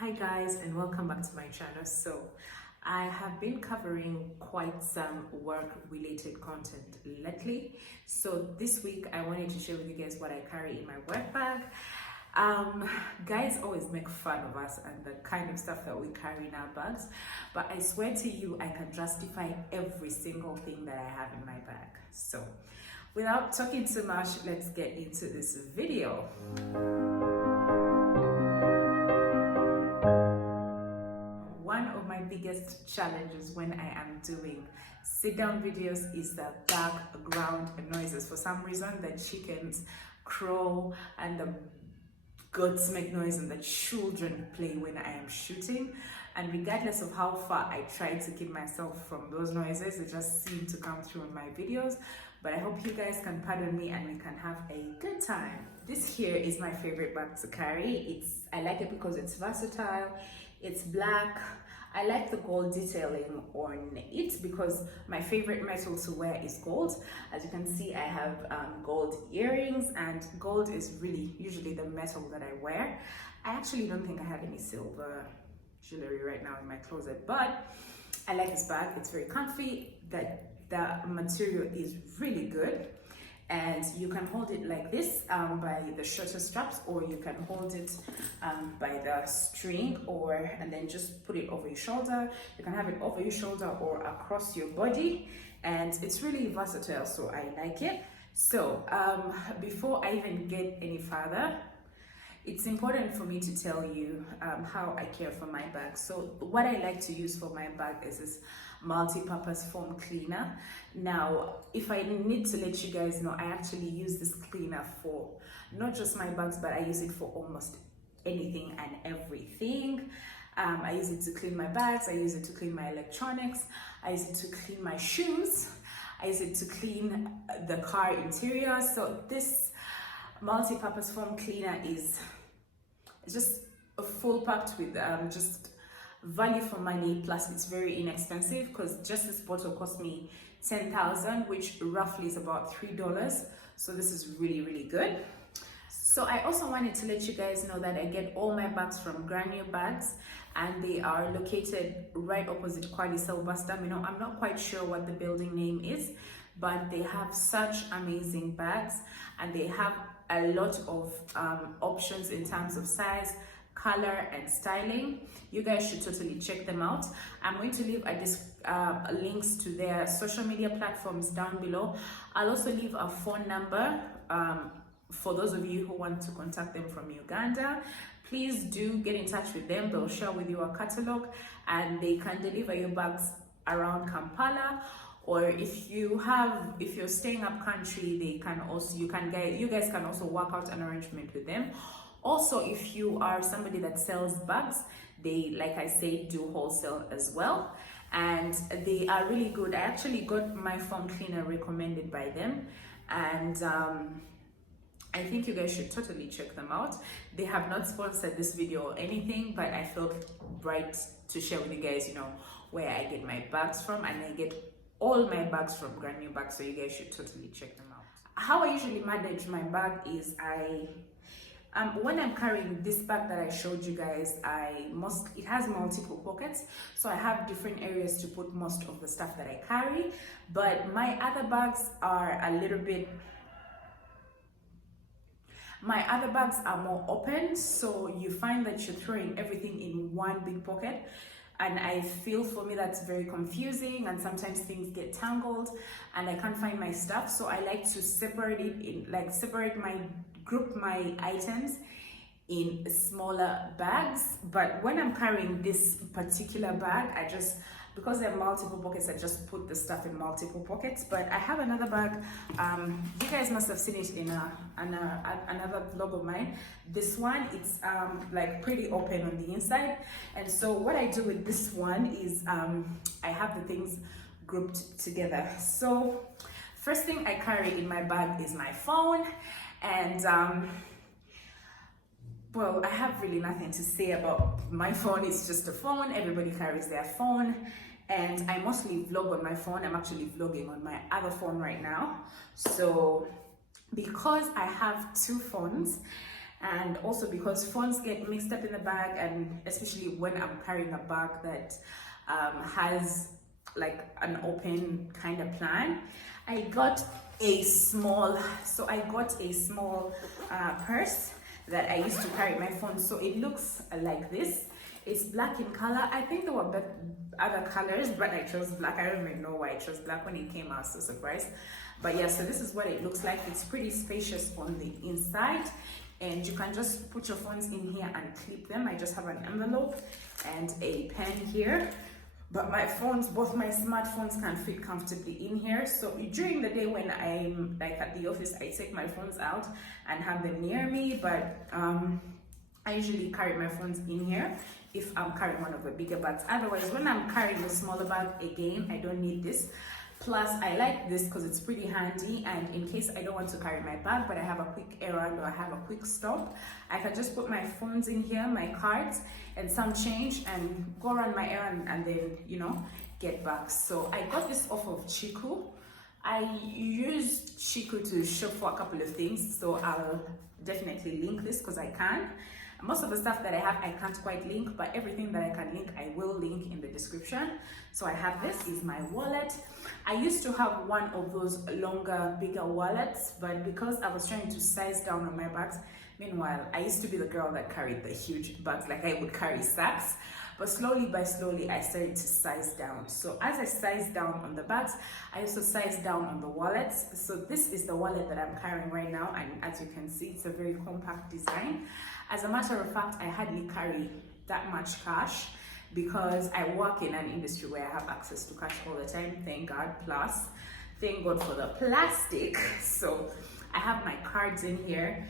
Hi guys, and welcome back to my channel. So I have been covering quite some work related content lately. So this week I wanted to share with you guys what I carry in my work bag. Guys always make fun of us and the kind of stuff that we carry in our bags, but I swear to you I can justify every single thing that I have in my bag. So without talking too much, let's get into this video. One of my biggest challenges when I am doing sit down videos is the background noises. For some reason, the chickens crow and the goats make noise and the children play when I am shooting. And regardless of how far I try to keep myself from those noises, they just seem to come through in my videos. But I hope you guys can pardon me and we can have a good time. This here is my favorite bag to carry. I like it because it's versatile. It's black. I like the gold detailing on it because my favorite metal to wear is gold. As you can see, I have gold earrings, and gold is really usually the metal that I wear. I actually don't think I have any silver jewelry right now in my closet, but I like this bag. It's very comfy. The material is really good. And you can hold it like this by the shorter straps, or you can hold it by the string, and then just put it over your shoulder. You can have it over your shoulder or across your body, and it's really versatile, so I like it. So before I even get any further, it's important for me to tell you how I care for my bag. So what I like to use for my bag is this multi-purpose foam cleaner. Now, if I need to let you guys know, I actually use this cleaner for not just my bags, but I use it for almost anything and everything. I use it to clean my bags, I use it to clean my electronics, I use it to clean my shoes, I use it to clean the car interior. So this multi-purpose foam cleaner is just full packed with just value for money, plus it's very inexpensive because just this bottle cost me 10,000, which roughly is about $3. So this is really good. So I also wanted to let you guys know that I get all my bags from Granny Bags, and they are located right opposite Quali Silverstam. I'm not quite sure what the building name is, but they have such amazing bags, and they have a lot of options in terms of size, color, and styling. You guys should totally check them out. I'm going to leave links to their social media platforms down below. I'll also leave a phone number for those of you who want to contact them from Uganda. Please do get in touch with them. They'll share with you a catalog, and they can deliver your bags around Kampala. Or if you're staying up country, you guys can also work out an arrangement with them. Also, if you are somebody that sells bags, they, like I said, do wholesale as well, and they are really good. I actually got my foam cleaner recommended by them, and I think you guys should totally check them out. They have not sponsored this video or anything, but I felt right to share with you guys, where I get my bags from, and I get all my bags from Granny Bags, so you guys should totally check them out. How I usually manage my bag is when I'm carrying this bag that I showed you guys, it has multiple pockets, so I have different areas to put most of the stuff that I carry. But my other bags are more open, so you find that you're throwing everything in one big pocket. And I feel, for me, that's very confusing, and sometimes things get tangled and I can't find my stuff. So I like to group my items in smaller bags. But when I'm carrying this particular bag, because there are multiple pockets, I just put the stuff in multiple pockets. But I have another bag. You guys must have seen it in another vlog of mine. This one, it's like pretty open on the inside. And so what I do with this one is I have the things grouped together. So first thing I carry in my bag is my phone. And well, I have really nothing to say about my phone. It's just a phone. Everybody carries their phone. And I mostly vlog on my phone. I'm actually vlogging on my other phone right now. So because I have two phones, and also because phones get mixed up in the bag, and especially when I'm carrying a bag that has like an open kind of plan. I got a small purse that I used to carry my phone, so it looks like this. It's black in color. I think there were other colors, but I chose black. I don't even know why I chose black. When it came out, so surprised. But yeah, so this is what it looks like. It's pretty spacious on the inside, and you can just put your phones in here and clip them. I just have an envelope and a pen here, but my phones, both my smartphones, can fit comfortably in here. So during the day when I'm like at the office, I take my phones out and have them near me, but I usually carry my phones in here if I'm carrying one of the bigger bags. Otherwise, when I'm carrying a smaller bag, again, I don't need this. Plus, I like this because it's pretty handy, and in case I don't want to carry my bag, but I have a quick errand or I have a quick stop, I can just put my phones in here, my cards, and some change, and go around my errand, and then, you know, get back. So I got this off of Chiku. I used Chiku to shop for a couple of things, so I'll definitely link this because I can. Most of the stuff that I have, I can't quite link, but everything that I can link, I will link in the description. So I have this is my wallet. I used to have one of those longer, bigger wallets, but because I was trying to size down on my bags, meanwhile, I used to be the girl that carried the huge bags, like I would carry sacks, but slowly, I started to size down. So as I sized down on the bags, I also sized down on the wallets. So this is the wallet that I'm carrying right now, and as you can see, it's a very compact design. As a matter of fact, I hardly carry that much cash because I work in an industry where I have access to cash all the time, thank God. Plus, thank God for the plastic. So I have my cards in here.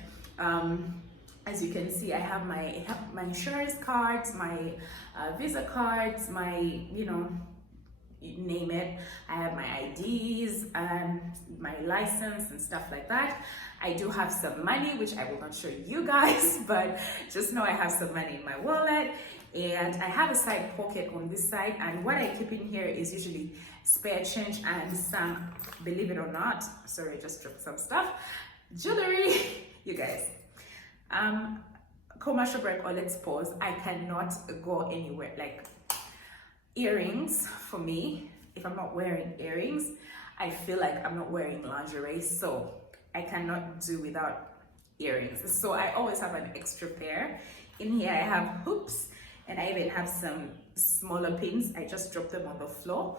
As you can see, I have my insurance cards, my Visa cards, my, you know, you name it. I have my IDs and my license and stuff like that. I do have some money, which I will not show you guys, but just know I have some money in my wallet, and I have a side pocket on this side, and what I keep in here is usually spare change and some, believe it or not, sorry, I just dropped some stuff, jewelry. You guys, commercial break, or let's pause. I cannot go anywhere. Like, earrings, for me, if I'm not wearing earrings, I feel like I'm not wearing lingerie, so I cannot do without earrings. So I always have an extra pair. In here I have hoops, and I even have some smaller pins. I just dropped them on the floor.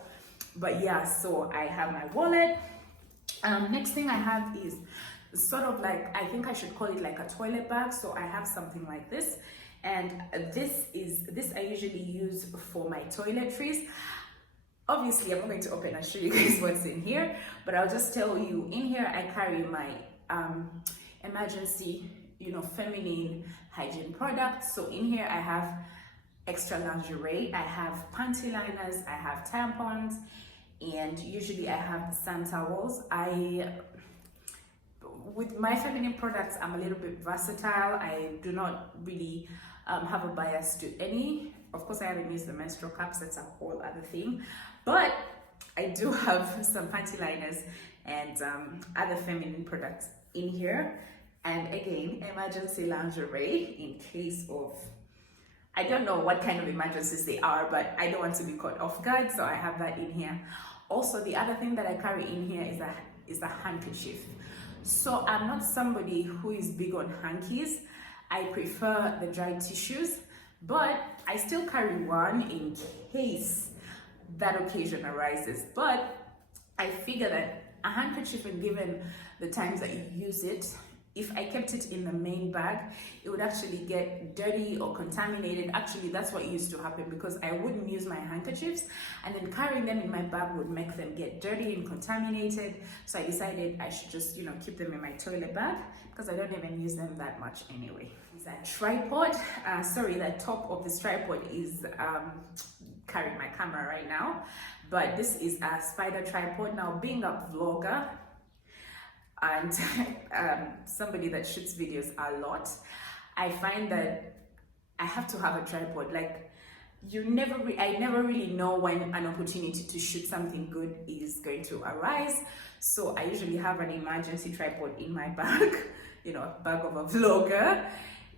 But yeah, so I have my wallet. Next thing I have is sort of like, I think I should call it like a toilet bag. So I have something like this, and this I usually use for my toiletries. Obviously, I'm not going to open and show you guys what's in here, but I'll just tell you, in here I carry my emergency, you know, feminine hygiene products. So in here I have extra lingerie, I have panty liners, I have tampons, and usually I have sun towels. With my feminine products, I'm a little bit versatile. I do not really have a bias to any. Of course, I haven't used the menstrual cups, that's a whole other thing. But I do have some panty liners and other feminine products in here. And again, emergency lingerie in case of, I don't know what kind of emergencies they are, but I don't want to be caught off guard, so I have that in here. Also, the other thing that I carry in here is a handkerchief. So I'm not somebody who is big on hankies. I prefer the dry tissues, but I still carry one in case that occasion arises. But I figure that a handkerchief, and given the times that you use it, if I kept it in the main bag, it would actually get dirty or contaminated. Actually, that's what used to happen, because I wouldn't use my handkerchiefs, and then carrying them in my bag would make them get dirty and contaminated. So I decided I should just, you know, keep them in my toilet bag, because I don't even use them that much anyway. It's a tripod. Sorry, the top of this tripod is carrying my camera right now, but this is a spider tripod. Now, being a vlogger and somebody that shoots videos a lot, I find that I have to have a tripod. Like, I never really know when an opportunity to shoot something good is going to arise. So I usually have an emergency tripod in my bag bag of a vlogger,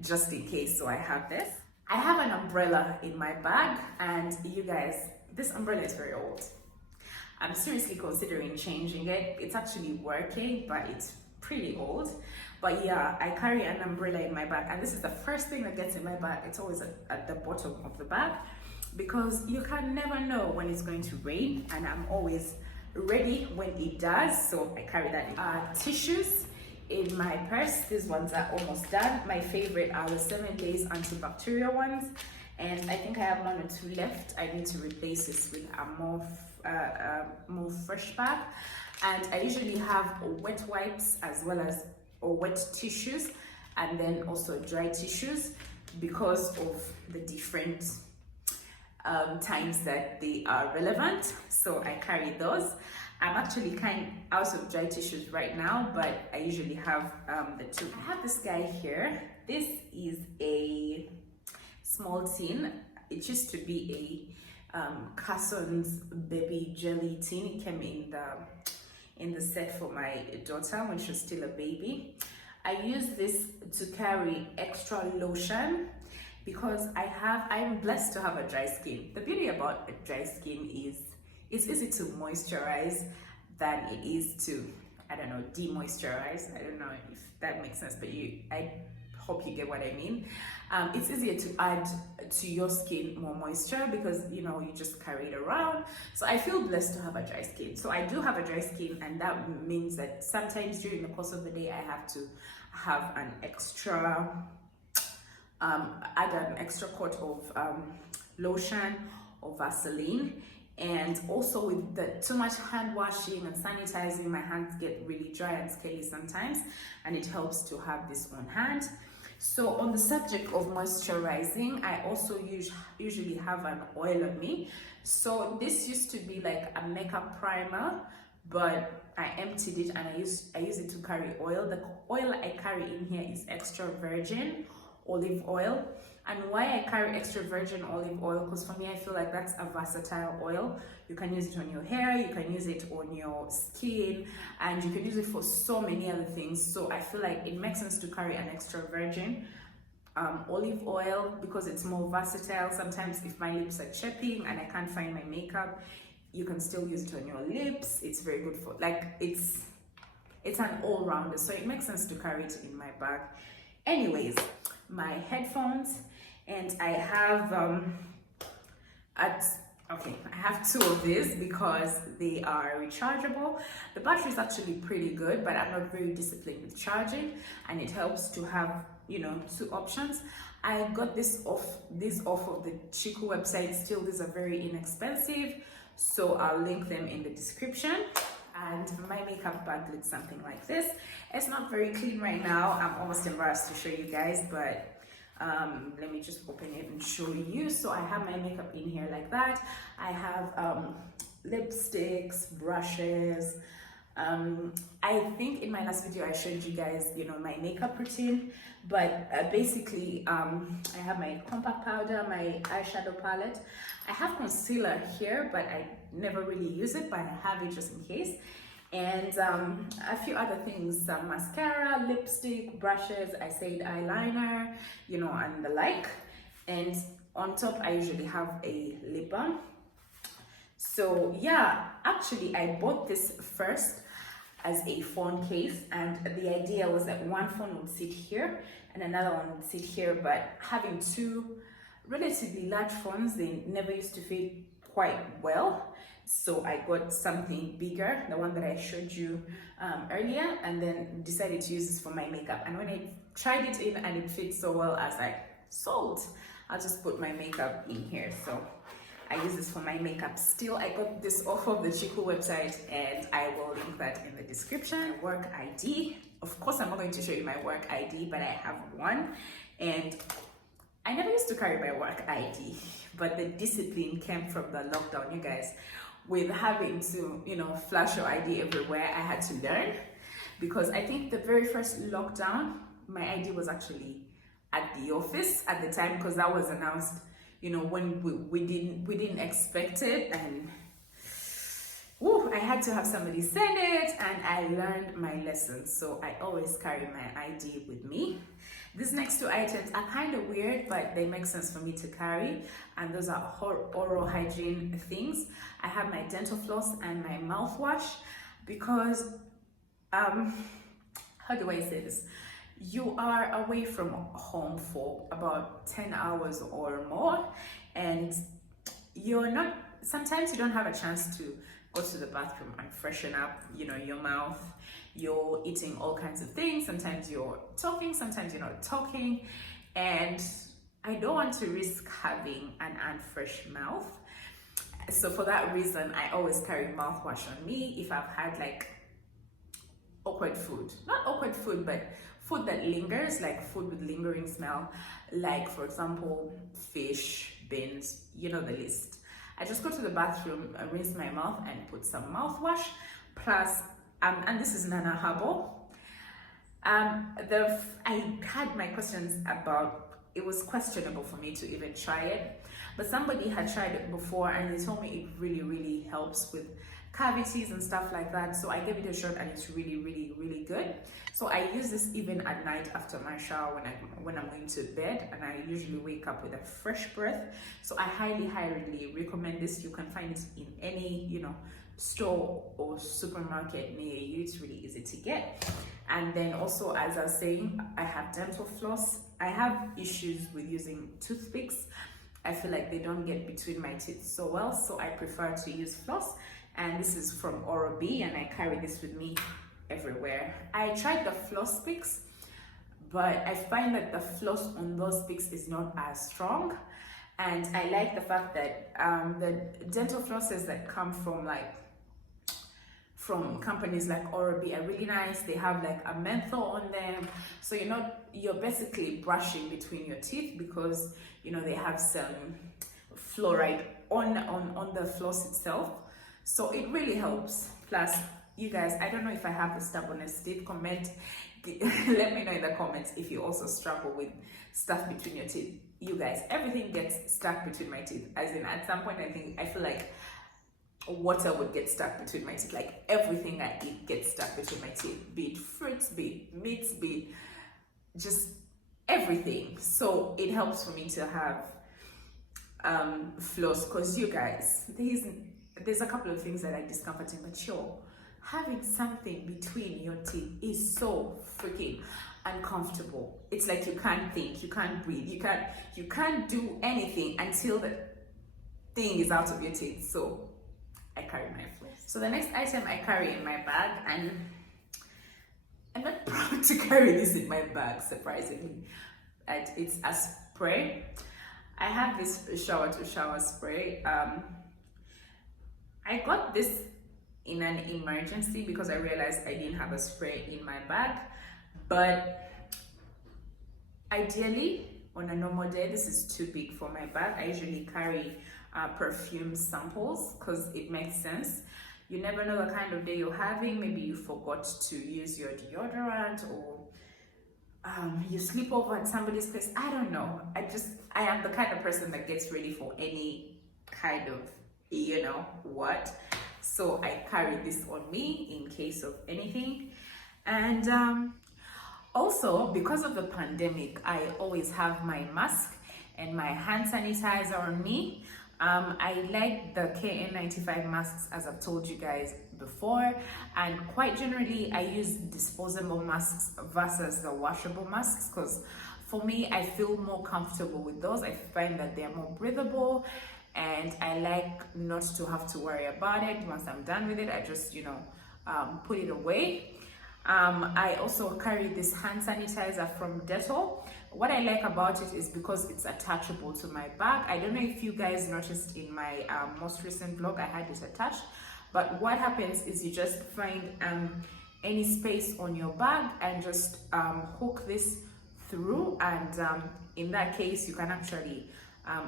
just in case. So I have this. I have an umbrella in my bag, and you guys, this umbrella is very old. I'm seriously considering changing it. It's actually working, but it's pretty old. But yeah, I carry an umbrella in my bag, and this is the first thing that gets in my bag. It's always at the bottom of the bag, because you can never know when it's going to rain, and I'm always ready when it does. So I carry that. Tissues in my purse. These ones are almost done. My favorite are the 7 days antibacterial ones, and I think I have 1 or 2 left. I need to replace this with a more fresh bag. And I usually have wet wipes as well as wet tissues, and then also dry tissues, because of the different times that they are relevant. So I carry those. I'm actually kind of out of dry tissues right now, but I usually have the 2. I have this guy here. This is a small tin. It used to be a Casson's baby jelly tin. It came in the set for my daughter when she was still a baby. I use this to carry extra lotion, because I'm blessed to have a dry skin. The beauty about a dry skin is it's easy to moisturize than it is to, I don't know, demoisturize. I don't know if that makes sense, but I hope you get what I mean. It's easier to add to your skin more moisture, because you just carry it around. So I feel blessed to have a dry skin. So I do have a dry skin, and that means that sometimes during the course of the day I have to have an extra add an extra coat of lotion or Vaseline. And also, with the too much hand washing and sanitizing, my hands get really dry and scaly sometimes, and it helps to have this on hand. So on the subject of moisturizing, I also usually have an oil on me. So this used to be like a makeup primer, but I emptied it and I use it to carry oil. The oil I carry in here is extra virgin olive oil. And why I carry extra virgin olive oil, because for me, I feel like that's a versatile oil. You can use it on your hair, you can use it on your skin, and you can use it for so many other things. So I feel like it makes sense to carry an extra virgin olive oil, because it's more versatile. Sometimes if my lips are chapping and I can't find my makeup, you can still use it on your lips. It's very good for, like, it's an all-rounder, so it makes sense to carry it in my bag. Anyways, my headphones, and I have I have 2 of these because they are rechargeable. The battery is actually pretty good, but I'm not very disciplined with charging, and it helps to have 2 options. I got this off of the Chiku website. Still, these are very inexpensive, so I'll link them in the description. And my makeup bag looks something like this. It's not very clean right now. I'm almost embarrassed to show you guys, but let me just open it and show you. So I have my makeup in here like that. I have lipsticks, brushes. I think in my last video I showed you guys my makeup routine, but basically I have my compact powder, my eyeshadow palette. I have concealer here, but I never really use it, but I have it just in case. And a few other things, some mascara, lipstick, brushes, I said eyeliner, and the like. And on top, I usually have a lip balm. So yeah, actually I bought this first as a phone case, and the idea was that one phone would sit here and another one would sit here, but having 2 relatively large phones, they never used to fit quite well. So I got something bigger, the one that I showed you earlier, and then decided to use this for my makeup. And when I tried it in and it fit so well, I was like, sold. I'll just put my makeup in here. So I use this for my makeup. Still, I got this off of the Chiku website, and I will link that in the description. Work ID. Of course, I'm not going to show you my work ID, but I have one. And I never used to carry my work ID, but the discipline came from the lockdown, you guys. With having to, flash your ID everywhere, I had to learn, because I think the very first lockdown, my ID was actually at the office at the time, because that was announced, when we didn't expect it, and I had to have somebody send it, and I learned my lesson. So I always carry my ID with me. These next two items are kind of weird, but they make sense for me to carry, and those are oral hygiene things. I have my dental floss and my mouthwash because, how do I say this? You are away from home for about 10 hours or more, and sometimes you don't have a chance to go to the bathroom and freshen up, your mouth. You're eating all kinds of things. Sometimes you're talking, sometimes you're not talking. And I don't want to risk having an unfresh mouth. So for that reason, I always carry mouthwash on me if I've had like awkward food. Not awkward food, but food that lingers, like food with lingering smell. Like, for example, fish, beans, you know the list. I just go to the bathroom, rinse my mouth, and put some mouthwash. Plus, and this is Nana Herbal. I had my questions about, it was questionable for me to even try it, but somebody had tried it before and they told me it really, really helps with cavities and stuff like that. So I gave it a shot and it's really, really, really good. So I use this even at night after my shower when I'm going to bed, and I usually wake up with a fresh breath. So I highly, highly recommend this. You can find it in any, store or supermarket near you. It's really easy to get. And then also, as I was saying, I have dental floss. I have issues with using toothpicks. I feel like they don't get between my teeth so well, so I prefer to use floss. And this is from Oral-B, and I carry this with me everywhere. I tried the floss picks, but I find that the floss on those picks is not as strong. And I like the fact that the dental flosses that come from companies like Oral-B are really nice. They have like a menthol on them, so you're basically brushing between your teeth because they have some fluoride on the floss itself. So it really helps. Plus, you guys, I don't know if I have the stubbornness teeth. Let me know in the comments if you also struggle with stuff between your teeth. You guys, everything gets stuck between my teeth. As in, at some point, I feel like water would get stuck between my teeth. Like everything I eat gets stuck between my teeth. Be it fruits, be it meats, be it just everything. So it helps for me to have floss, because you guys, there's a couple of things that are discomforting, but sure, having something between your teeth is so freaking uncomfortable. It's like you can't think, you can't breathe, you can't do anything until the thing is out of your teeth. So I carry my floss. So the next item I carry in my bag, and I'm not proud to carry this in my bag, surprisingly. It's a spray. I have this shower to shower spray. I got this in an emergency because I realized I didn't have a spray in my bag. But ideally, on a normal day, this is too big for my bag. I usually carry perfume samples because it makes sense. You never know the kind of day you're having. Maybe you forgot to use your deodorant, or you sleep over at somebody's place. I don't know. I am the kind of person that gets ready for any kind of what. So I carry this on me in case of anything. And also, because of the pandemic, I always have my mask and my hand sanitizer on me. I like the KN95 masks, as I've told you guys before, and quite generally I use disposable masks versus the washable masks, because for me, I feel more comfortable with those. I find that they're more breathable, and I like not to have to worry about it. Once I'm done with it, I just put it away. I also carry this hand sanitizer from Dettol. What I like about it is because it's attachable to my bag. I don't know if you guys noticed in my most recent vlog, I had it attached. But what happens is you just find any space on your bag and just hook this through, and in that case you can actually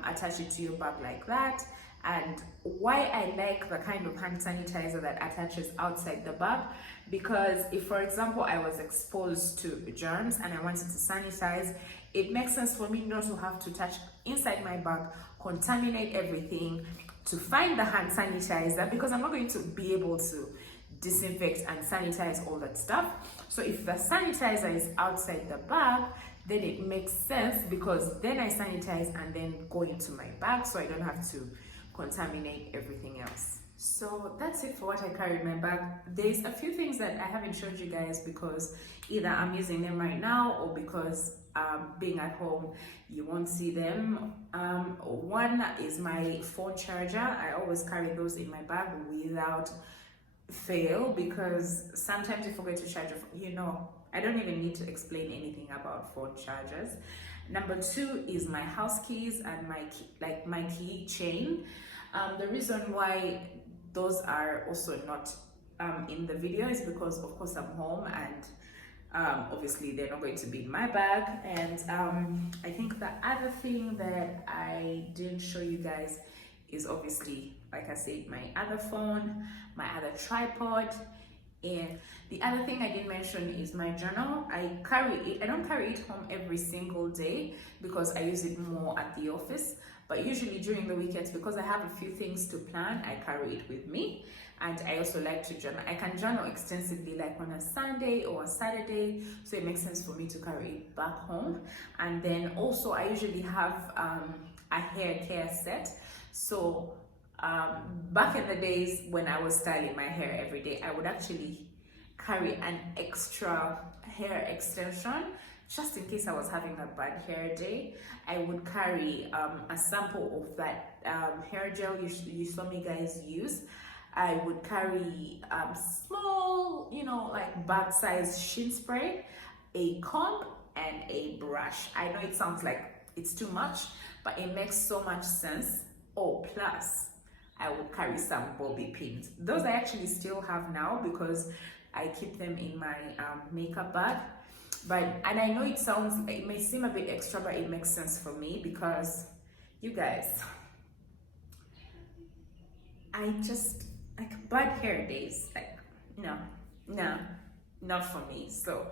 attach it to your bag like that. And why I like the kind of hand sanitizer that attaches outside the bag, because if, for example, I was exposed to germs and I wanted to sanitize, it makes sense for me not to have to touch inside my bag, contaminate everything, to find the hand sanitizer, because I'm not going to be able to disinfect and sanitize all that stuff. So if the sanitizer is outside the bag, then it makes sense, because then I sanitize and then go into my bag, so I don't have to contaminate everything else. So that's it for what I carry in my bag. There's a few things that I haven't showed you guys because either I'm using them right now, or because being at home you won't see them. One is my phone charger. I always carry those in my bag without fail, because sometimes you forget to charge your phone. You know, I don't even need to explain anything about phone chargers. Number two is my house keys and my key chain. The reason why those are also not in the video is because, of course, I'm home, and obviously they're not going to be in my bag. And I think the other thing that I didn't show you guys is, obviously, like I said, my other phone, my other tripod. And the other thing I didn't mention is my journal. I don't carry it home every single day because I use it more at the office. But usually during the weekends, because I have a few things to plan, I carry it with me. And I also like to journal. I can journal extensively, like on a Sunday or a Saturday, so it makes sense for me to carry it back home. And then also I usually have a hair care set. So back in the days when I was styling my hair every day, I would actually carry an extra hair extension just in case I was having a bad hair day. I would carry a sample of that hair gel you saw me guys use. I would carry small, like bag-sized shin spray, a comb, and a brush. I know it sounds like it's too much, but it makes so much sense. Oh, plus I would carry some bobby pins. Those I actually still have now because I keep them in my makeup bag. And I know it may seem a bit extra, but it makes sense for me because, you guys, I just, like, bad hair days, like, no, not for me. So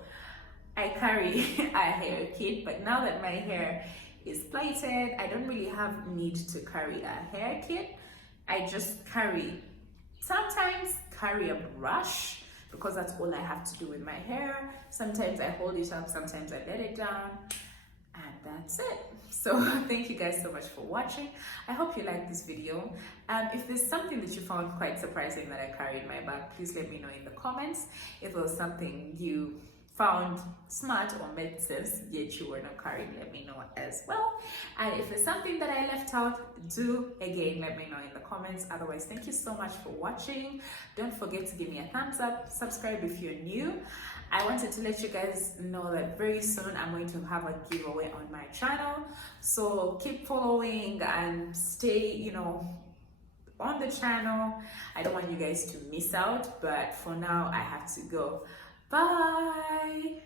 I carry a hair kit, but now that my hair is plaited, I don't really have need to carry a hair kit. I just sometimes carry a brush, because that's all I have to do with my hair. Sometimes I hold it up, sometimes I let it down, and that's it. So thank you guys so much for watching. I hope you liked this video. If there's something that you found quite surprising that I carry in my bag, please let me know in the comments. If there was something you found smart or made sense yet you were not carrying, let me know as well. And if there's something that I left out, do again let me know in the comments. Otherwise, thank you so much for watching. Don't forget to give me a thumbs up, subscribe if you're new. I wanted to let you guys know that very soon I'm going to have a giveaway on my channel, so keep following and stay on the channel. I don't want you guys to miss out, but for now I have to go. Bye.